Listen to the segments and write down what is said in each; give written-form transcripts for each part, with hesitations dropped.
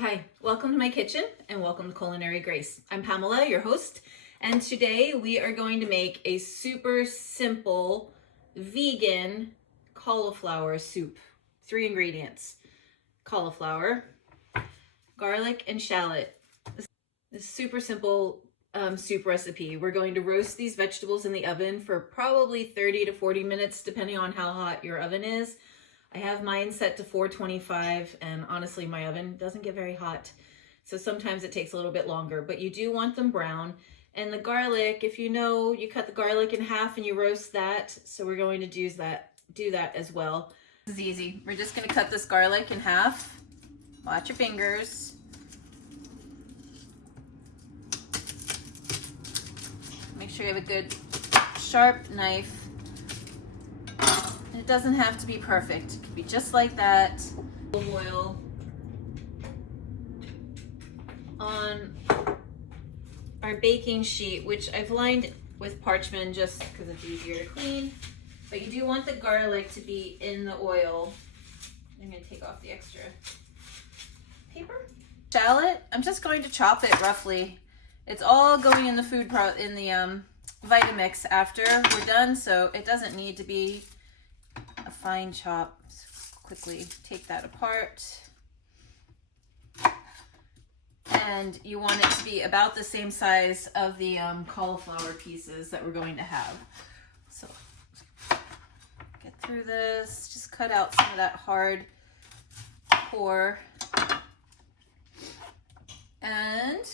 Hi, welcome to my kitchen and welcome to Culinary Grace. I'm Pamela, your host, and today we are going to make a super simple vegan cauliflower soup. 3 ingredients: cauliflower, garlic, and shallot. This super simple soup recipe. We're going to roast these vegetables in the oven for probably 30 to 40 minutes, depending on how hot your oven is. I have mine set to 425, and honestly, my oven doesn't get very hot. So sometimes it takes a little bit longer, but you do want them brown. And the garlic, if you know, you cut the garlic in half and you roast that. So we're going to do that as well. This is easy. We're just gonna cut this garlic in half. Watch your fingers. Make sure you have a good sharp knife. It doesn't have to be perfect. It could be just like that. Olive oil on our baking sheet, which I've lined with parchment just because it's easier to clean. But you do want the garlic to be in the oil. I'm going to take off the extra paper. Shallot, I'm just going to chop it roughly. It's all going in the Vitamix after we're done, so it doesn't need to be a fine chop. Just quickly take that apart. And you want it to be about the same size of the cauliflower pieces that we're going to have. So get through this, just cut out some of that hard core. And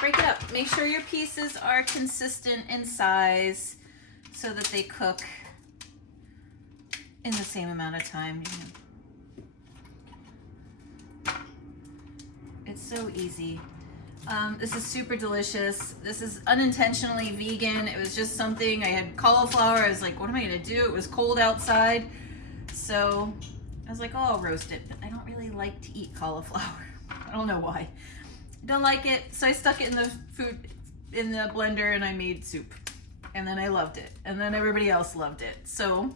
break it up. Make sure your pieces are consistent in size so that they cook in the same amount of time. It's so easy. This is super delicious. This is unintentionally vegan. It was just something, I had cauliflower. I was like, what am I gonna do? It was cold outside. So I was like, oh, I'll roast it. But I don't really like to eat cauliflower. I don't know why. I don't like it. So I stuck it in the blender and I made soup. And then I loved it. And then everybody else loved it. So,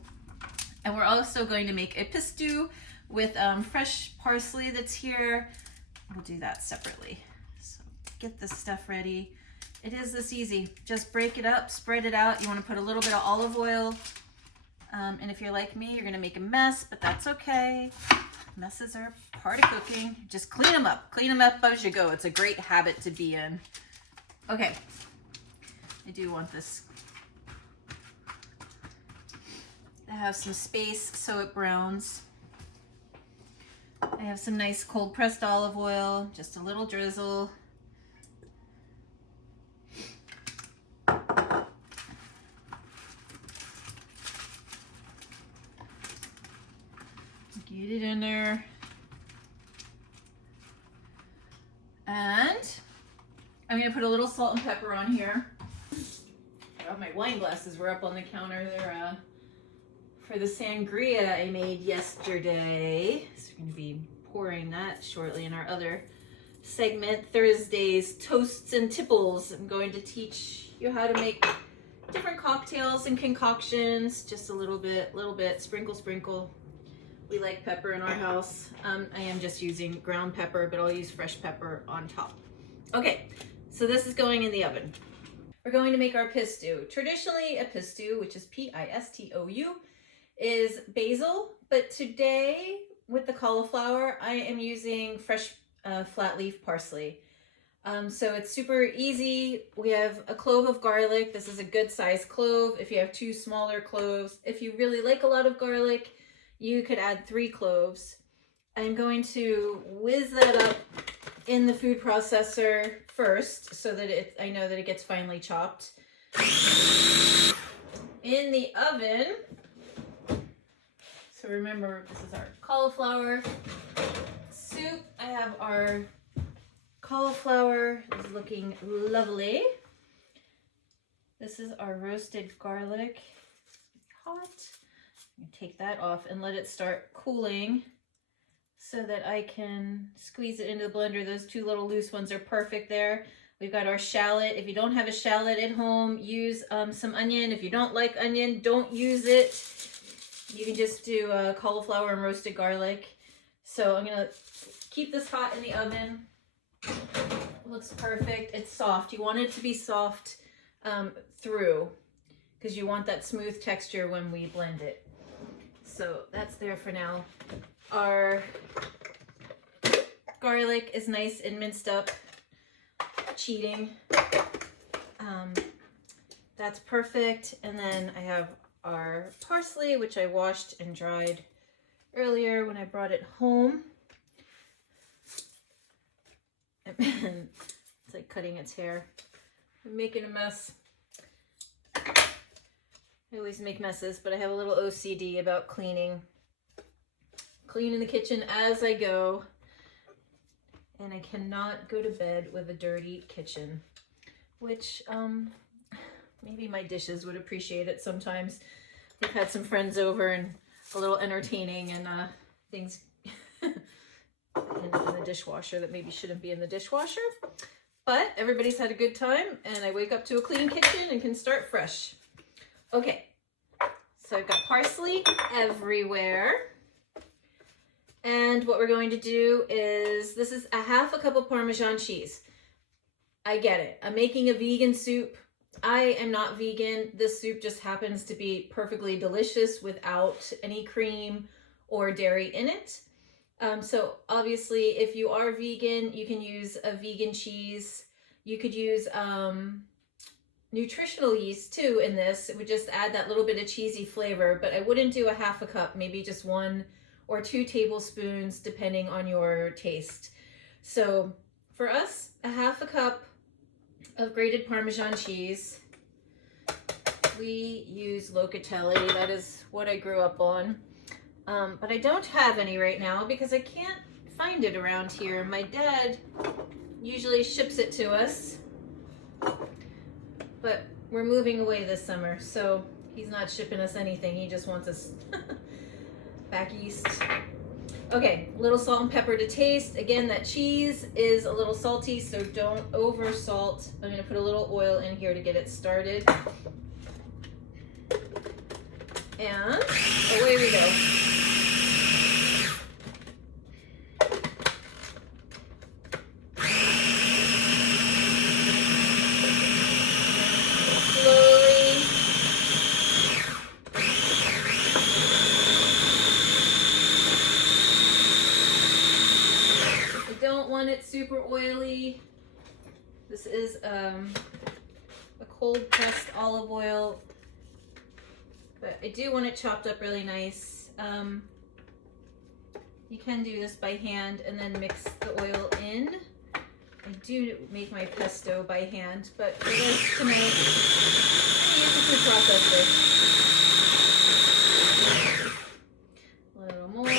and we're also going to make a pistou with fresh parsley that's here. We'll do that separately. So get this stuff ready. It is this easy. Just break it up, spread it out. You want to put a little bit of olive oil. And if you're like me, you're going to make a mess, but that's okay. Messes are part of cooking. Just clean them up. Clean them up as you go. It's a great habit to be in. Okay. I do want this to have some space so it browns. I have some nice cold pressed olive oil, just a little drizzle. Get it in there. And I'm gonna put a little salt and pepper on here. Oh, my wine glasses were up on the counter. They're for the sangria I made yesterday. So we're gonna be pouring that shortly in our other segment, Thursday's Toasts and Tipples. I'm going to teach you how to make different cocktails and concoctions, just a little bit, sprinkle, sprinkle. We like pepper in our house. I am just using ground pepper, but I'll use fresh pepper on top. Okay, so this is going in the oven. We're going to make our pistou. Traditionally, a pistou, which is P-I-S-T-O-U, is basil, but today with the cauliflower, I am using fresh flat leaf parsley. So it's super easy. We have a clove of garlic. This is a good size clove. If you have 2 smaller cloves, if you really like a lot of garlic, you could add 3 cloves. I'm going to whiz that up in the food processor first so that I know that it gets finely chopped. In the oven, so remember, this is our cauliflower soup. I have our cauliflower is looking lovely. This is our roasted garlic. It's hot. I'm gonna take that off and let it start cooling so that I can squeeze it into the blender. Those 2 little loose ones are perfect there. We've got our shallot. If you don't have a shallot at home, use some onion. If you don't like onion, don't use it. You can just do cauliflower and roasted garlic. So I'm gonna keep this hot in the oven. It looks perfect. It's soft. You want it to be soft through, because you want that smooth texture when we blend it. So that's there for now. Our garlic is nice and minced up. Cheating. That's perfect. And then I have our parsley, which I washed and dried earlier when I brought it home. And it's like cutting its hair. I'm making a mess. I always make messes, but I have a little OCD about cleaning the kitchen as I go. And I cannot go to bed with a dirty kitchen, which maybe my dishes would appreciate it sometimes. We've had some friends over and a little entertaining and things in the dishwasher that maybe shouldn't be in the dishwasher. But everybody's had a good time and I wake up to a clean kitchen and can start fresh. Okay, so I've got parsley everywhere. And what we're going to do is, this is a 1/2 cup of Parmesan cheese. I get it. I'm making a vegan soup. I am not vegan. This soup just happens to be perfectly delicious without any cream or dairy in it. So obviously, if you are vegan, you can use a vegan cheese. You could use nutritional yeast too in this. It would just add that little bit of cheesy flavor, but I wouldn't do a 1/2 cup, maybe just 1 or 2 tablespoons depending on your taste. So for us, a 1/2 cup of grated Parmesan cheese. We use Locatelli. That is what I grew up on. But I don't have any right now because I can't find it around here. My dad usually ships it to us, but we're moving away this summer, so he's not shipping us anything. He just wants us back east. Okay, a little salt and pepper to taste. Again, that cheese is a little salty, so don't over salt. I'm gonna put a little oil in here to get it started. And away we go. It super oily. This is a cold pressed olive oil, but I do want it chopped up really nice. You can do this by hand and then mix the oil in. I do make my pesto by hand, but for this tonight, I'm using the food processor. A little more.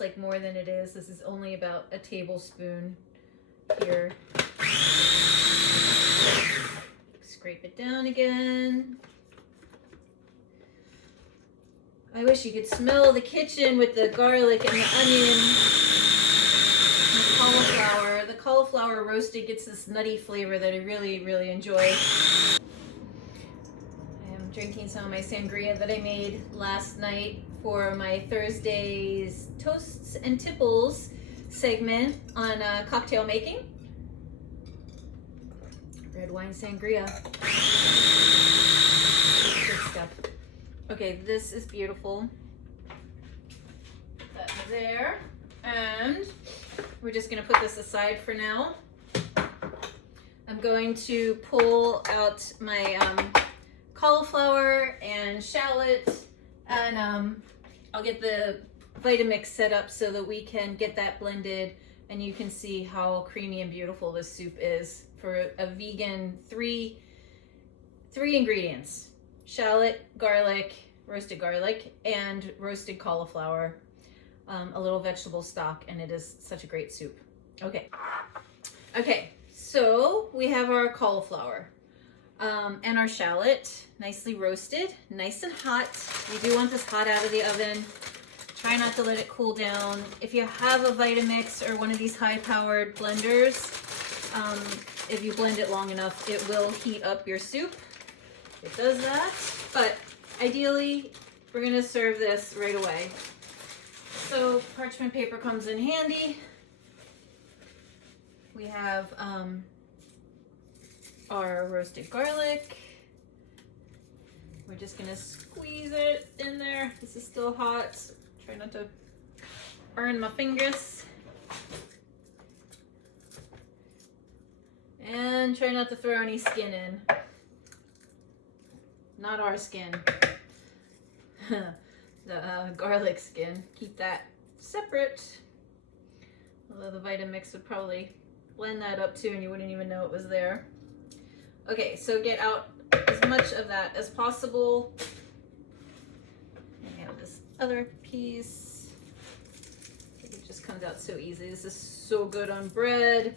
Like more than it is. This is only about a tablespoon here. Scrape it down again. I wish you could smell the kitchen with the garlic and the onion and the cauliflower. The cauliflower roasted gets this nutty flavor that I really, really enjoy. I am drinking some of my sangria that I made last night for my Thursday's Toasts and Tipples segment on cocktail making. Red wine sangria. Good stuff. Okay, this is beautiful. Put that there. And we're just gonna put this aside for now. I'm going to pull out my cauliflower and shallot, and I'll get the Vitamix set up so that we can get that blended and you can see how creamy and beautiful this soup is for a vegan. Three ingredients: shallot, garlic, roasted garlic, and roasted cauliflower, a little vegetable stock, and it is such a great soup. Okay, so we have our cauliflower and our shallot nicely roasted, nice and hot. You do want this hot out of the oven. Try not to let it cool down. If you have a Vitamix or one of these high-powered blenders, If you blend it long enough, it will heat up your soup. It does that, but ideally, we're gonna serve this right away. So parchment paper comes in handy. We have our roasted garlic. We're just gonna squeeze it in there. This is still hot. Try not to burn my fingers. And try not to throw any skin in. Not our skin. The garlic skin. Keep that separate. Although the Vitamix would probably blend that up too and you wouldn't even know it was there. Okay, so get out as much of that as possible. And we have this other piece. It just comes out so easy. This is so good on bread.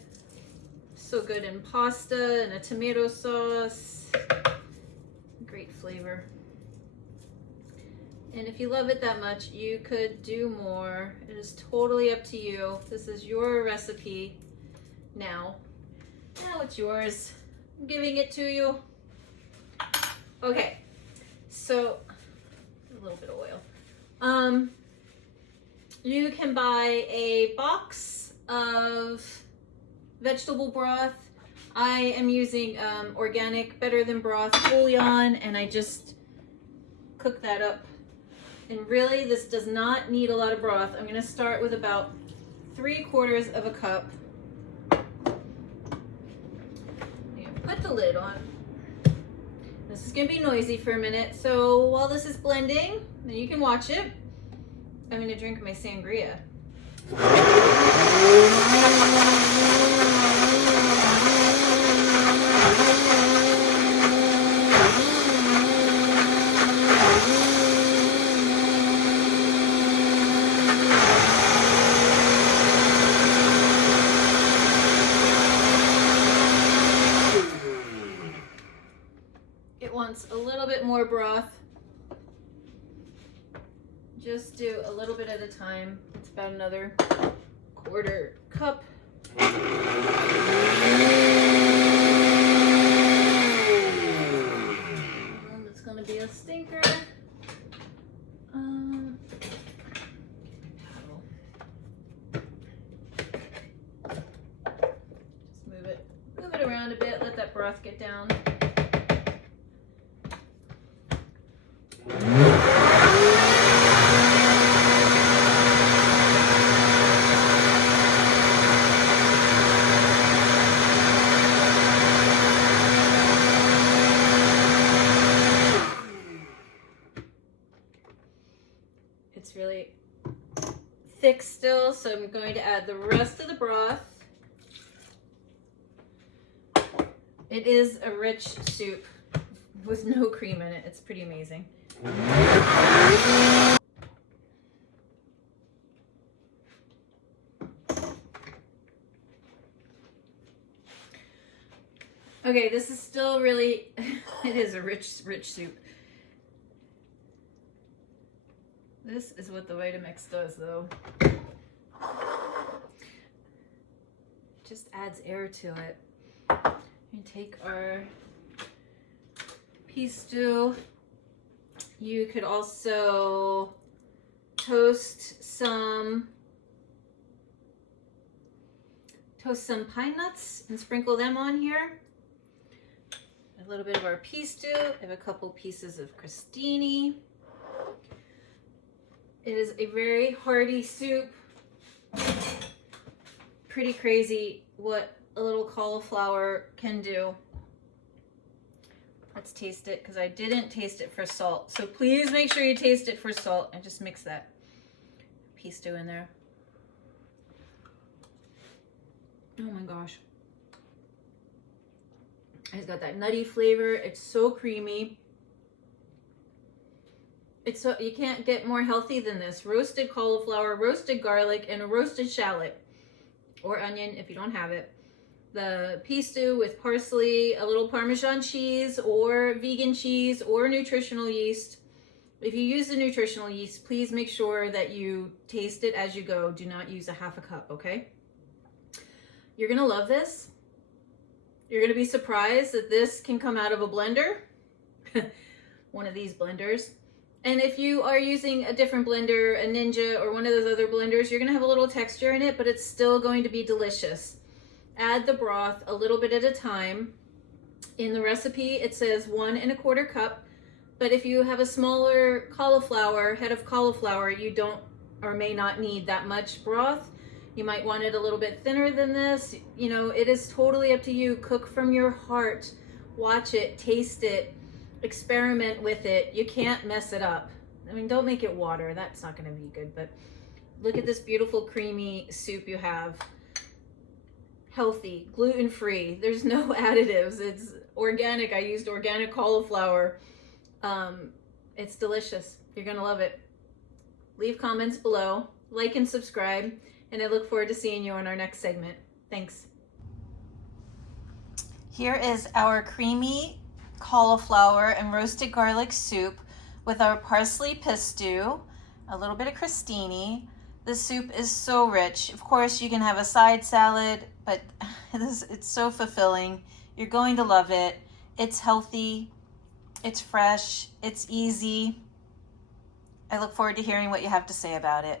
So good in pasta and a tomato sauce. Great flavor. And if you love it that much, you could do more. It is totally up to you. This is your recipe now. Now it's yours. I'm giving it to you. Okay, so a little bit of oil. You can buy a box of vegetable broth. I am using organic Better Than Broth bouillon, and I just cook that up. And really, this does not need a lot of broth. I'm gonna start with about 3/4 of a cup. Put the lid on. This is gonna be noisy for a minute, so while this is blending, then you can watch it. I'm gonna drink my sangria. It wants a little bit more broth. Just do a little bit at a time. It's about another 1/4 cup. It's gonna be a stinker. Just move it around a bit. Let that broth get down. It's really thick still, so I'm going to add the rest of the broth. It is a rich soup with no cream in it. It's pretty amazing. Okay, this is still really, it is a rich soup. This is what the Vitamix does, though. Just adds air to it. And take our pistou. You could also toast some pine nuts and sprinkle them on here. A little bit of our pistou. I have a couple pieces of crostini. It is a very hearty soup. Pretty crazy what a little cauliflower can do. Let's taste it, because I didn't taste it for salt. So please make sure you taste it for salt, and just mix that pistou in there. Oh my gosh. It's got that nutty flavor. It's so creamy. It's so, you can't get more healthy than this. Roasted cauliflower, roasted garlic, and a roasted shallot or onion if you don't have it. The pistou with parsley, a little Parmesan cheese or vegan cheese or nutritional yeast. If you use the nutritional yeast, please make sure that you taste it as you go. Do not use a 1/2 cup, okay? You're gonna love this. You're gonna be surprised that this can come out of a blender, one of these blenders. And if you are using a different blender, a Ninja or one of those other blenders, you're gonna have a little texture in it, but it's still going to be delicious. Add the broth a little bit at a time. In the recipe, it says 1 1/4 cup, but if you have a smaller head of cauliflower, you don't or may not need that much broth. You might want it a little bit thinner than this. You know, it is totally up to you. Cook from your heart. Watch it, taste it, experiment with it. You can't mess it up. I mean, don't make it water. That's not gonna be good, but look at this beautiful creamy soup you have. Healthy, gluten-free. There's no additives. It's organic. I used organic cauliflower. It's delicious. You're gonna love it. Leave comments below, like and subscribe, and I look forward to seeing you on our next segment. Thanks. Here is our creamy cauliflower and roasted garlic soup with our parsley pistou, a little bit of crostini. This soup is so rich. Of course, you can have a side salad, but it's so fulfilling. You're going to love it. It's healthy, it's fresh, it's easy. I look forward to hearing what you have to say about it.